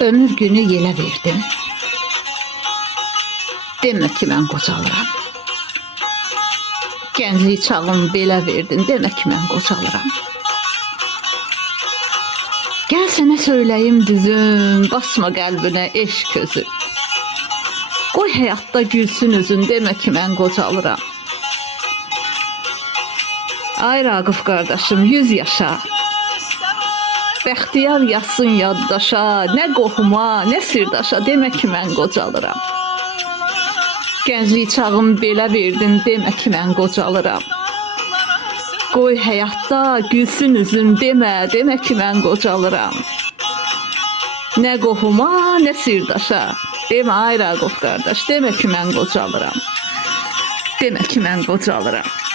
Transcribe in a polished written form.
Ömür günü yelə verdim. Demə ki, mən qocalıram. Gənclik çağım belə verdin, demə ki, mən qocalıram. Gəl sənə söyləyim düzüm, basma qəlbinə eşq özü. Qoy həyatda gülsün üzün, demə ki, mən qocalıram. Ay Raqif qardaşım, 100 yaşa. Bəxtiyar yazsın yaddaşa, nə qohuma, nə sirdaşa, demə ki, mən qocalıram. Gənclik çağım belə verdin, demə ki, mən qocalıram. Qoy həyatda gülsün üzüm, demə ki, mən qocalıram. Nə qohuma, nə sirdaşa, demə ay Raqif qardaş, demə ki, mən qocalıram. Demə ki, mən qocalıram.